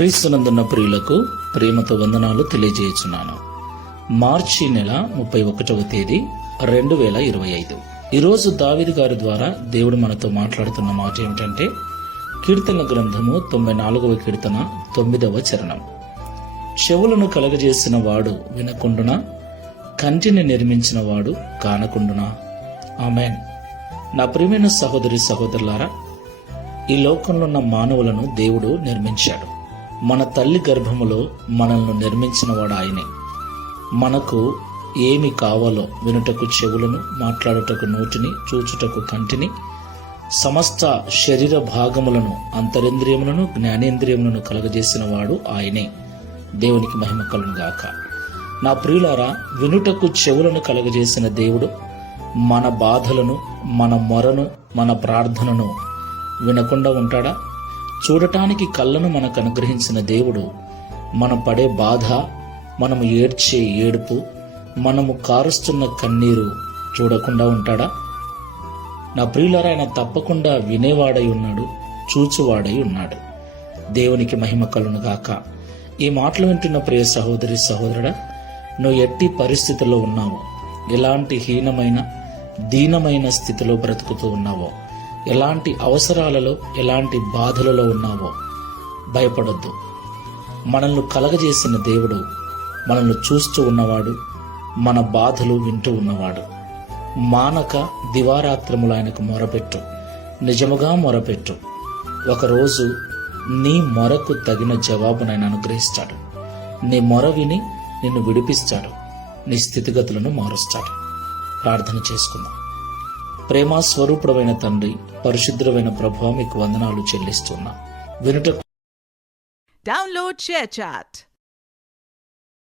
క్రీస్తునందున్న ప్రియులకు ప్రేమతో వందనాలు తెలియజేయుచున్నాను. మార్చి నెల 31వ తేదీ 2025. ఈరోజు దావీదు గారి ద్వారా దేవుడు మనతో మాట్లాడుతున్న మాట ఏమిటంటే, కీర్తన గ్రంథము 94వ కీర్తన 9వ చరణం. చెవులను కలగజేసిన వాడు వినకుండునా, కంటిని నిర్మించిన వాడు కానకుండునా. ఆమేన్. నా ప్రియమైన సహోదరి సహోదరులారా, ఈ లోకంలో ఉన్న మానవులను దేవుడు నిర్మించాడు. మన తల్లి గర్భములో మనల్ని నిర్మించిన వాడు ఆయనే. మనకు ఏమి కావాలో వినుటకు చెవులను, మాట్లాడుటకు నోటిని, చూచుటకు కంటిని, సమస్త శరీర భాగములను, అంతరింద్రియములను, జ్ఞానేంద్రియములను కలగజేసిన వాడు ఆయనే. దేవునికి మహిమ కలుగును గాక. నా ప్రియులారా, వినుటకు చెవులను కలగజేసిన దేవుడు మన బాధలను, మన మొరను, మన ప్రార్థనను వినకుండా ఉంటాడా? చూడటానికి కళ్ళను మనకు అనుగ్రహించిన దేవుడు మనం పడే బాధ, మనము ఏడ్చే ఏడుపు, మనము కారుస్తున్న కన్నీరు చూడకుండా ఉంటాడా? నా ప్రియులారా, ఆయన తప్పకుండా వినేవాడై ఉన్నాడు, చూచువాడై ఉన్నాడు. దేవునికి మహిమ కలుగును గాక. ఈ మాటలు వింటున్న ప్రియ సహోదరి సహోదరుడా, నువ్వు ఎట్టి పరిస్థితుల్లో ఉన్నావో, ఎలాంటి హీనమైన దీనమైన స్థితిలో బ్రతుకుతూ ఉన్నావో, ఎలాంటి అవసరాలలో, ఎలాంటి బాధలలో ఉన్నావో భయపడొద్దు. మనల్ని కలగజేసిన దేవుడు మనల్ని చూస్తూ ఉన్నవాడు, మన బాధలు వింటూ ఉన్నవాడు. మానక దివారాత్రములు ఆయనకు మొరపెట్టు, నిజముగా మొరపెట్టు. ఒకరోజు నీ మొరకు తగిన జవాబును ఆయన అనుగ్రహిస్తాడు. నీ మొర విని నిన్ను విడిపిస్తాడు, నీ స్థితిగతులను మారుస్తాడు. ప్రార్థన చేసుకుందాం. ప్రేమ స్వరూపుడమైన తండ్రి, పరిశుద్ధమైన ప్రభువా, మీకు వందనాలు చెల్లిస్తున్నా. వినుట Download ShareChat.